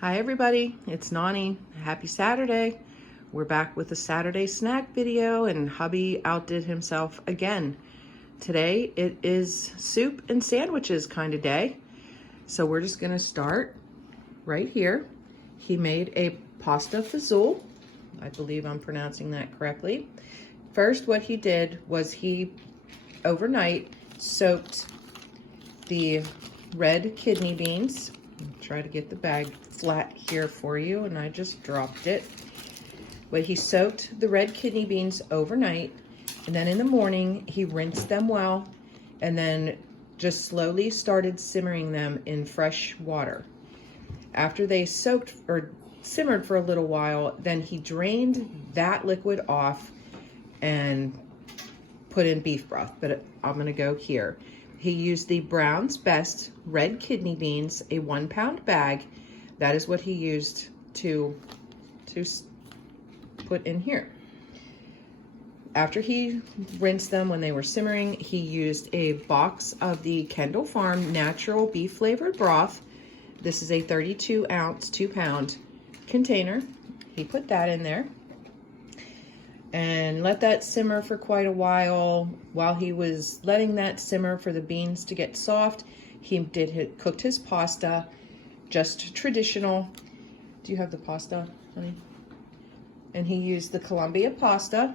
Hi everybody, it's Nani. Happy Saturday. We're back with a Saturday snack video and hubby outdid himself again. Today it is soup and sandwiches kind of day. So we're just gonna start right here. He made a pasta fazool. I believe I'm pronouncing that correctly. First, what he did was he overnight soaked the red kidney beans. Try to get the bag flat here for you, and I just dropped it. But he soaked the red kidney beans overnight, and then in the morning he rinsed them well, and then just slowly started simmering them in fresh water. After they soaked or simmered for a little while, then he drained that liquid off and put in beef broth, but I'm gonna go here. He used the Brown's Best red kidney beans, a 1 pound bag. That is what he used to put in here. After he rinsed them when they were simmering, he used a box of the Kendall Farm natural beef flavored broth. This is a 32 ounce, 2 pound container. He put that in there and let that simmer for quite a while. While he was letting that simmer for the beans to get soft, he cooked his pasta, just traditional. Do you have the pasta, honey? And he used the Columbia pasta,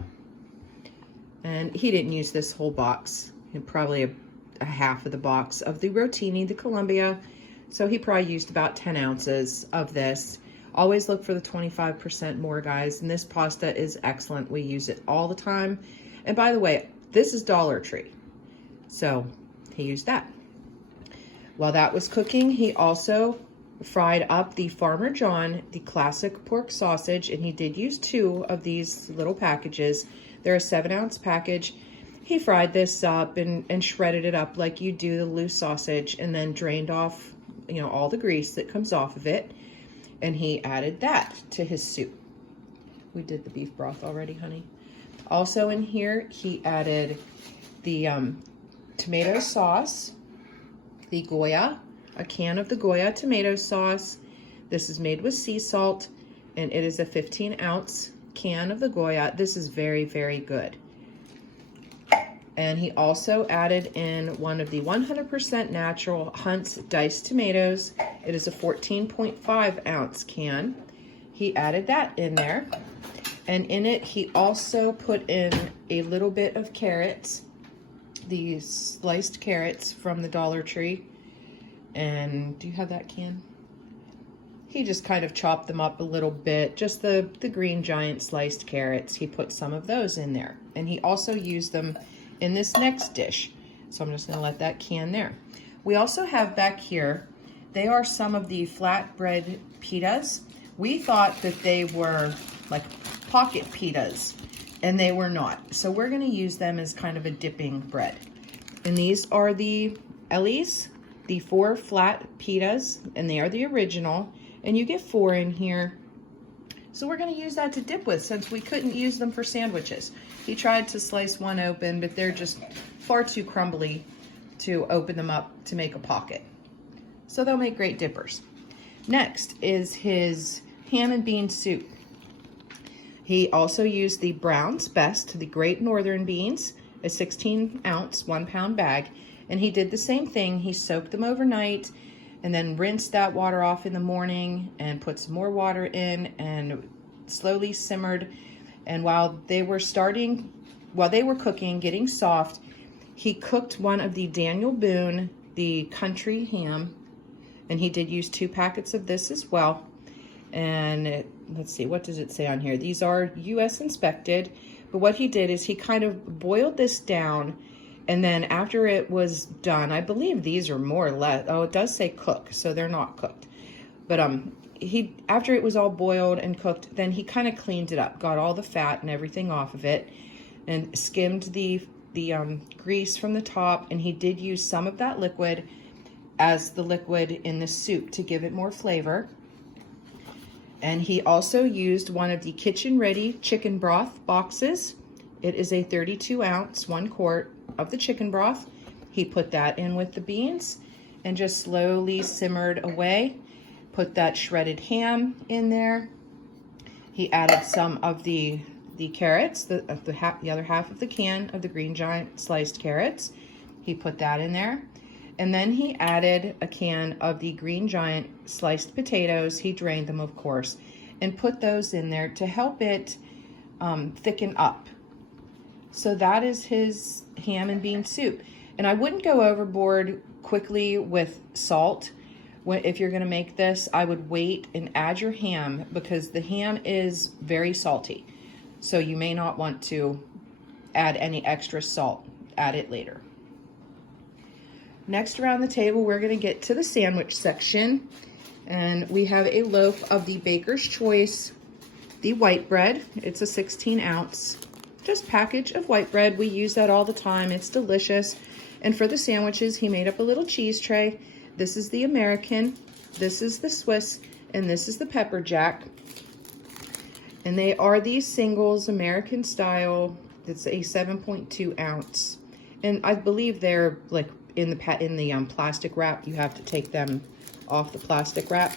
and he didn't use this whole box. Probably a half of the box of the rotini, the Columbia. So he probably used about 10 ounces of this. Always look for the 25% more, guys. And this pasta is excellent. We use it all the time. And by the way, this is Dollar Tree. So he used that. While that was cooking, he also fried up the Farmer John, the classic pork sausage. And he did use 2 of these little packages. They're a 7 ounce package. He fried this up and shredded it up like you do the loose sausage, and then drained off, all the grease that comes off of it. And he added that to his soup. We did the beef broth already, honey. Also in here, he added the tomato sauce, the Goya, a can of the Goya tomato sauce. This is made with sea salt, and it is a 15 ounce can of the Goya. This is very, very good. And he also added in one of the 100% natural Hunt's diced tomatoes. It is a 14.5 ounce can. He added that in there. And in it, he also put in a little bit of carrots, these sliced carrots from the Dollar Tree. And do you have that can? He just kind of chopped them up a little bit, just the green giant sliced carrots. He put some of those in there. And he also used them in this next dish. So I'm just gonna let that can there. We also have back here, they are some of the flatbread pitas. We thought that they were like pocket pitas, and they were not. So we're gonna use them as kind of a dipping bread. And these are the Ellie's, the 4 flat pitas, and they are the original. And you get 4 in here. So we're gonna use that to dip with, since we couldn't use them for sandwiches. He tried to slice one open, but they're just far too crumbly to open them up to make a pocket. So they'll make great dippers. Next is his ham and bean soup. He also used the Brown's Best, the Great Northern beans, a 16 ounce, 1 pound bag. And he did the same thing. He soaked them overnight and then rinsed that water off in the morning and put some more water in and slowly simmered. And while they were cooking, getting soft, he cooked one of the Daniel Boone, the country ham, and he did use 2 packets of this as well. And let's see, what does it say on here? These are US inspected, but what he did is he kind of boiled this down, and then after it was done, I believe these are more or less, oh, it does say cook, so they're not cooked. But after it was all boiled and cooked, then he kind of cleaned it up, got all the fat and everything off of it, and skimmed the grease from the top. And he did use some of that liquid as the liquid in the soup to give it more flavor. And he also used one of the kitchen ready chicken broth boxes. It is a 32 ounce, 1 quart of the chicken broth. He put that in with the beans and just slowly simmered away. put that shredded ham in there. He added some of the carrots, the other half of the can of the Green Giant sliced carrots. He put that in there. And then he added a can of the Green Giant sliced potatoes. He drained them, of course, and put those in there to help it thicken up. So that is his ham and bean soup. And I wouldn't go overboard quickly with salt. If you're going to make this, I would wait and add your ham, because the ham is very salty. So you may not want to add any extra salt. Add it later. Next around the table, we're going to get to the sandwich section. And we have a loaf of the Baker's Choice, the white bread. It's a 16-ounce just package of white bread. We use that all the time. It's delicious. And for the sandwiches, he made up a little cheese tray. This is the American, this is the Swiss, and this is the pepper jack. And they are these singles, American style. It's a 7.2 ounce. And I believe they're like in the plastic wrap. You have to take them off the plastic wrap.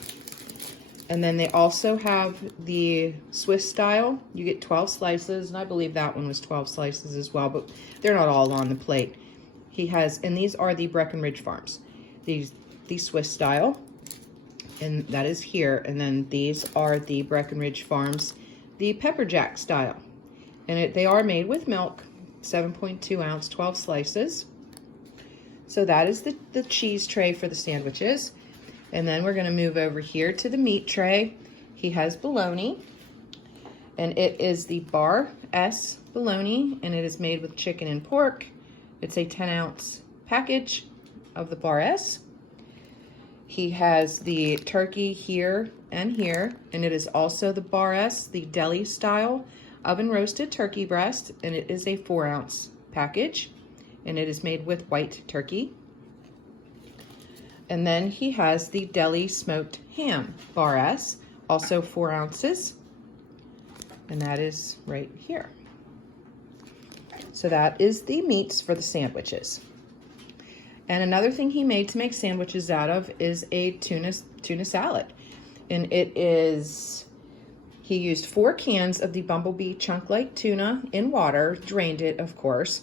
And then they also have the Swiss style. You get 12 slices, and I believe that one was 12 slices as well, but they're not all on the plate. He has, and these are the Breckenridge Farms, the Swiss style, and that is here. And then these are the Breckenridge Farms, the pepper jack style, and they are made with milk, 7.2 ounce, 12 slices. So that is the cheese tray for the sandwiches. And then we're going to move over here to the meat tray. He has bologna, and it is the Bar S bologna, and it is made with chicken and pork. It's a 10-ounce package of the Bar S. He has the turkey here and here, and it is also the Bar S, the deli style oven roasted turkey breast, and it is a 4-ounce package, and it is made with white turkey. And then he has the deli smoked ham, Bar S, also 4 ounces, and that is right here. So that is the meats for the sandwiches. And another thing he made to make sandwiches out of is a tuna salad. And he used 4 cans of the Bumblebee chunk-like tuna in water, drained it, of course.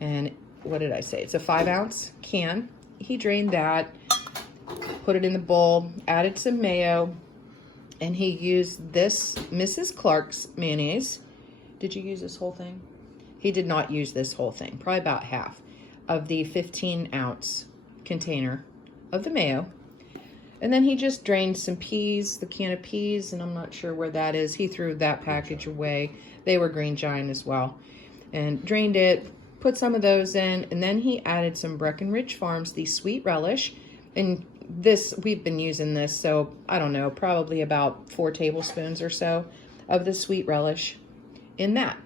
And what did I say? It's a 5-ounce can. He drained that, put it in the bowl, added some mayo, and he used this Mrs. Clark's mayonnaise. Did you use this whole thing? He did not use this whole thing, probably about half of the 15-ounce container of the mayo. And then he just drained some peas, the can of peas, and I'm not sure where that is. He threw that package away. They were Green Giant as well. And drained it, put some of those in, and then he added some Breckenridge Farms, the sweet relish. And this, we've been using this, so I don't know, probably about 4 tablespoons or so of the sweet relish in that.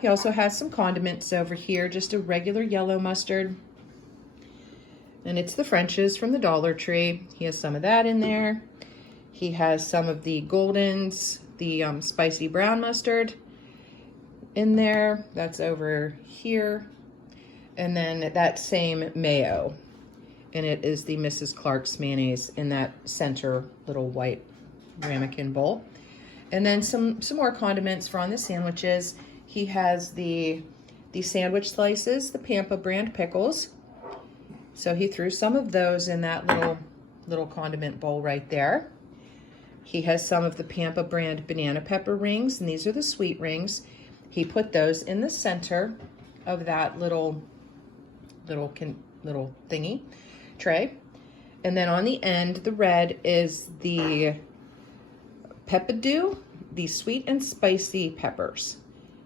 He also has some condiments over here, just a regular yellow mustard. And it's the French's from the Dollar Tree. He has some of that in there. He has some of the Golden's, the spicy brown mustard in there. That's over here. And then that same mayo. And it is the Mrs. Clark's mayonnaise in that center little white ramekin bowl. And then some more condiments for on the sandwiches. He has the sandwich slices, the Pampa brand pickles. So he threw some of those in that little condiment bowl right there. He has some of the Pampa brand banana pepper rings, and these are the sweet rings. He put those in the center of that little thingy tray. And then on the end, the red is the peppadew, the sweet and spicy peppers.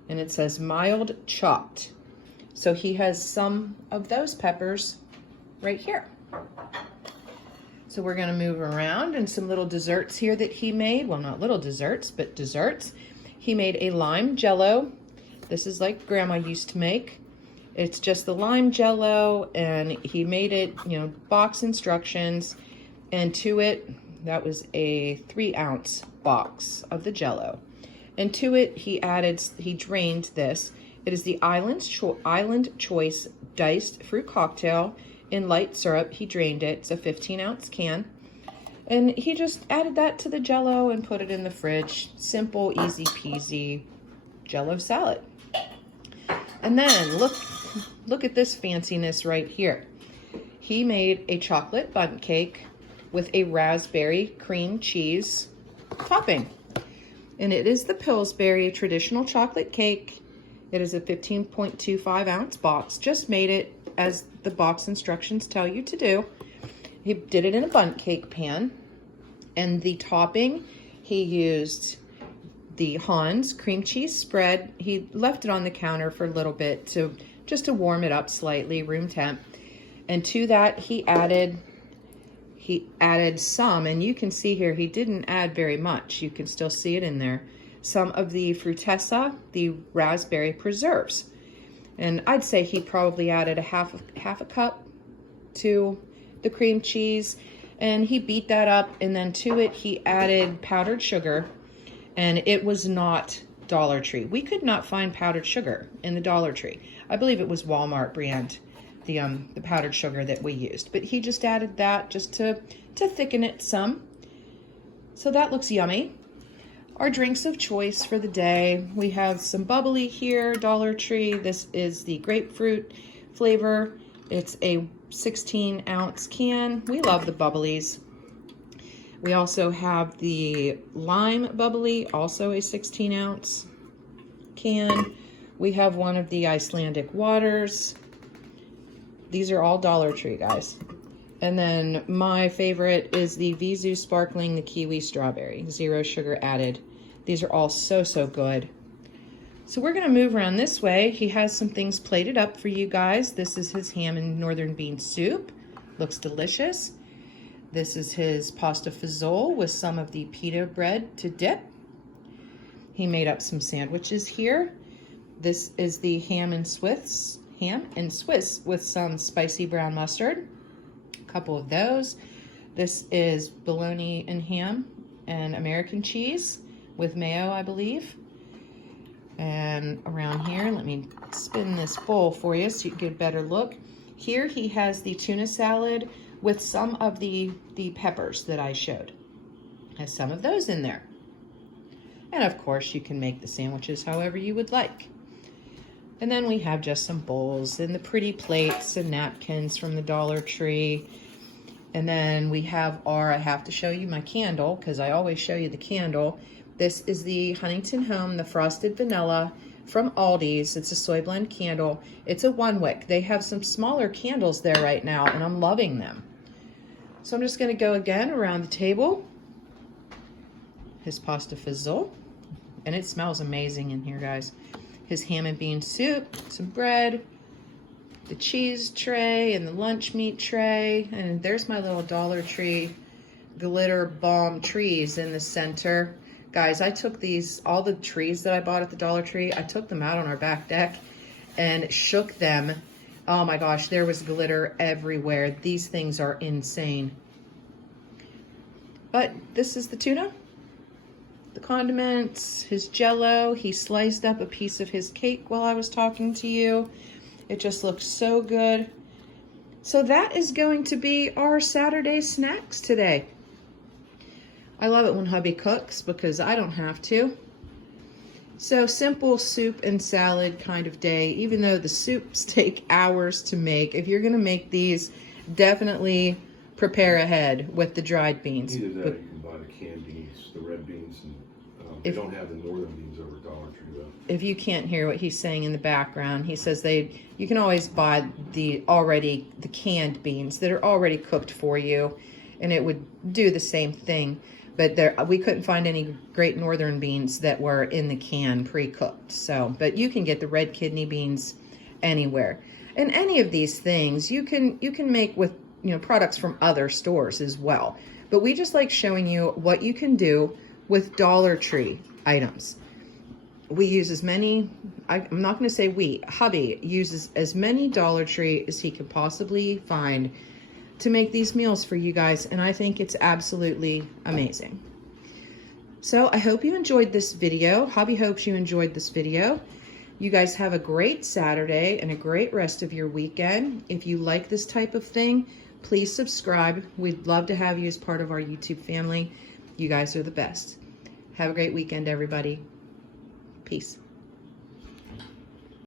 And it says mild chopped. So he has some of those peppers right here. So we're going to move around, and some little desserts here that he made. Well, not little desserts, but desserts. He made a lime jello. This is like Grandma used to make. It's just the lime jello, and he made it, box instructions. And to it, that was a 3-ounce box of the jello. And to it, he drained this. It is the Island Choice Diced Fruit Cocktail in light syrup. He drained it. It's a 15-ounce can. And he just added that to the Jell-O and put it in the fridge. Simple, easy peasy Jell-O salad. And then look at this fanciness right here. He made a chocolate bundt cake with a raspberry cream cheese topping. And it is the Pillsbury traditional chocolate cake. It is a 15.25 ounce box. Just made it as the box instructions tell you to do. He did it in a bundt cake pan. And the topping, he used the Hans cream cheese spread. He left it on the counter for a little bit just to warm it up slightly, room temp. And to that, he added some, and you can see here, he didn't add very much. You can still see it in there. Some of the Fruttessa, the raspberry preserves. And I'd say he probably added a half a cup to the cream cheese. And he beat that up, and then to it, he added powdered sugar. And it was not Dollar Tree. We could not find powdered sugar in the Dollar Tree. I believe it was Walmart brand, the powdered sugar that we used. But he just added that just to thicken it some. So that looks yummy. Our drinks of choice for the day. We have some bubbly here, Dollar Tree. This is the grapefruit flavor. It's a 16 ounce can. We love the bubblies. We also have the lime bubbly, also a 16 ounce can. We have one of the Icelandic waters. These are all Dollar Tree, guys. And then my favorite is the Vizu Sparkling, the kiwi strawberry, 0 sugar added. These are all so good. So we're gonna move around this way. He has some things plated up for you guys. This is his ham and northern bean soup. Looks delicious. This is his pasta fazool with some of the pita bread to dip. He made up some sandwiches here. This is the ham and Swiss with some spicy brown mustard. A couple of those. This is bologna and ham and American cheese with mayo, I believe. And around here, let me spin this bowl for you so you can get a better look. Here he has the tuna salad with some of the peppers that I showed. Has some of those in there. And of course you can make the sandwiches however you would like. And then we have just some bowls and the pretty plates and napkins from the Dollar Tree. And then we have I have to show you my candle because I always show you the candle. This is the Huntington Home, the Frosted Vanilla from Aldi's. It's a soy blend candle. It's a 1 wick. They have some smaller candles there right now, and I'm loving them. So I'm just going to go again around the table. His pasta fazool, and it smells amazing in here, guys. His ham and bean soup, some bread, the cheese tray, and the lunch meat tray. And there's my little Dollar Tree glitter bomb trees in the center. Guys, I took all the trees that I bought at the Dollar Tree, I took them out on our back deck and shook them. Oh my gosh, there was glitter everywhere. These things are insane. But this is the tuna, the condiments, his Jell-O. He sliced up a piece of his cake while I was talking to you. It just looks so good. So that is going to be our Saturday snacks today. I love it when hubby cooks because I don't have to. So simple soup and salad kind of day, even though the soups take hours to make. If you're gonna make these, definitely prepare ahead with the dried beans. Either that or you can buy the canned beans, the red beans, and they don't have the northern beans over Dollar Tree though. If you can't hear what he's saying in the background, he says you can always buy the canned beans that are already cooked for you, and it would do the same thing. But we couldn't find any great northern beans that were in the can pre-cooked. So, but you can get the red kidney beans anywhere. And any of these things you can make with products from other stores as well. But we just like showing you what you can do with Dollar Tree items. We use as many, I'm not going to say we, hubby uses as many Dollar Tree as he could possibly find to make these meals for you guys, and I think it's absolutely amazing. So I hope you enjoyed this video. Hubby hopes you enjoyed this video. You guys have a great Saturday and a great rest of your weekend. If you like this type of thing, Please subscribe. We'd love to have you as part of our YouTube family. You guys are the best. Have a great weekend, everybody. Peace.